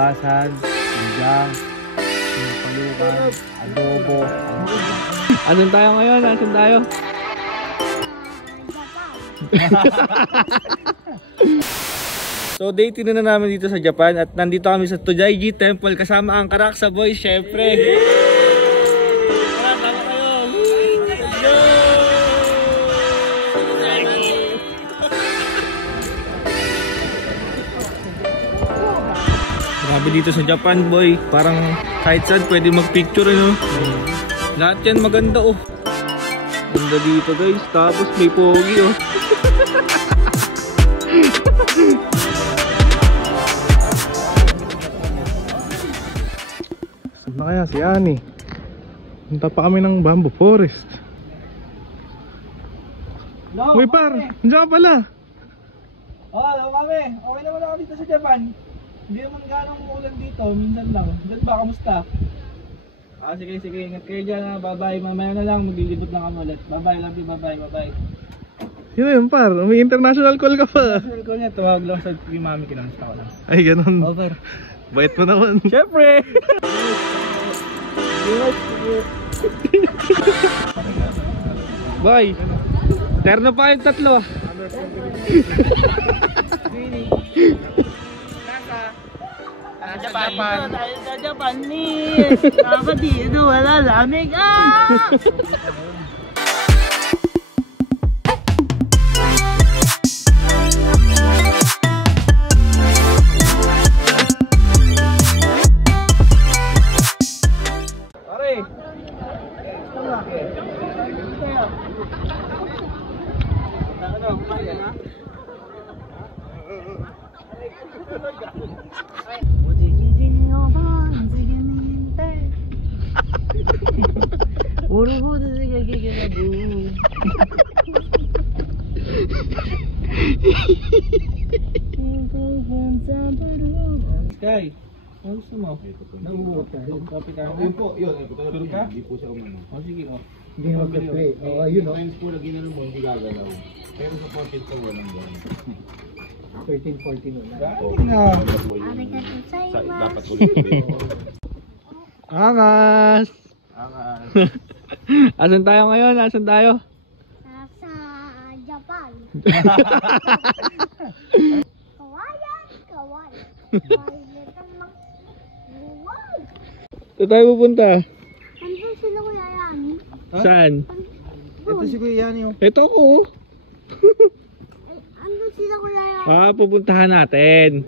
binayabasan, sinigang, palukan, adobo. Asan tayo ngayon? Asan tayo? So day 2 na namin dito sa Japan at nandito kami sa Todaiji Temple kasama ang Karaksa Boys syempre. Tara, tama kayo. Yo! Grabe dito sa Japan boy, parang kahit saan pwede magpicture ano. Lahat yan maganda oh. Ganda dito guys, tapos may pogi oh. Saan na kaya si Ani? Punta pa kami ng bamboo forest. No, Uy par, nandiyan ka pala. hello kami. Okay naman ako dito sa Japan. Hindi naman ganong ulan dito, minsan lang. Diyan ba, kamusta? Sige, ingat kayo dyan. Bye-bye, mamaya na lang, maglilibot lang kami ulit. Bye-bye, love you, bye-bye. Sino yun par? May international call ka pa. Sabi ko niya, tawag lang sa yung mami, kinamusta ko lang. Ay ganun. Over. Bait mo naman. Siyempre! Bye! Terno pa yung tatlo ah. Japan. Sa Japan ni. Ako dito wala lamig ah. Pare. Ano, kumain na? Sky, ano gusto mo? Nagugot ka? Kapit ka? Yun po, yun. Tur ka? Hindi po siya umano. O sige o. Hindi mo mag-play. O ayun o. Times po lagi na naman, hindi gagalaw. Pero sa pocket ko, walang buwan. 13, 14 o. Dapat ulit ulit. Angas! Asan tayo ngayon? Asan tayo? Sa Japan. Kawayan. Saan tayo pupunta? Andun sila Kuya Yani. Saan? Ito si Kuya Yani oh. Ito ko. Andun sila Kuya Yani. Pupuntahan natin.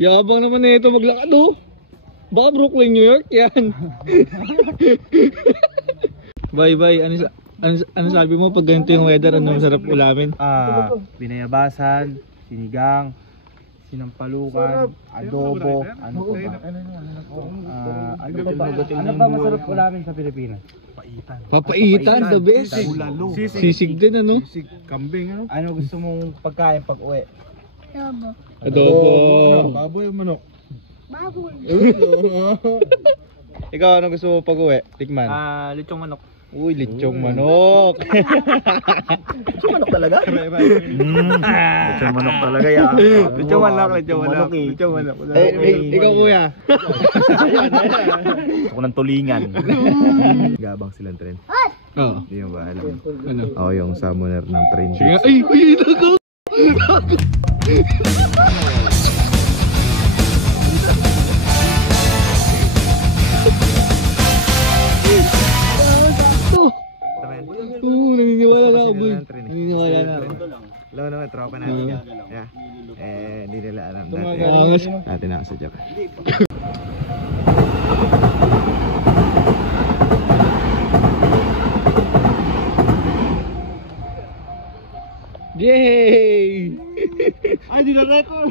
Yabang naman na ito maglakad oh. Baka Brooklyn, New York yan. Bye. Ano sabi mo pag ganito yung weather? Ano masarap ulamin? Binayabasan, sinigang, sinampalukan, adobo, ano ba masarap ulamin sa Pilipinas? Papaitan, the best. Sisig din ano? Kambing ano? Ano gusto mong pagkain pag uwi? Adobo. Baboy o manok? Baboy. Ikaw ano gusto mo pag uwi? Tikman. Lechong manok. Uy, lechong manok. Lechong manok talaga? Lechong manok talaga yan. Lechong manok. Ikaw kuya. Ako ng tulingan. Gabang silang tren. Oo. Hindi mo ba alam? Ano? Ako yung summoner ng train. Sige. Ay, nako. Naniniwala na ako, boy. Naniniwala na ako. Hello naman, tropa natin yan. Yeah. Hindi nila alam dati na ako sa Japan. Yay! Ay, di na record!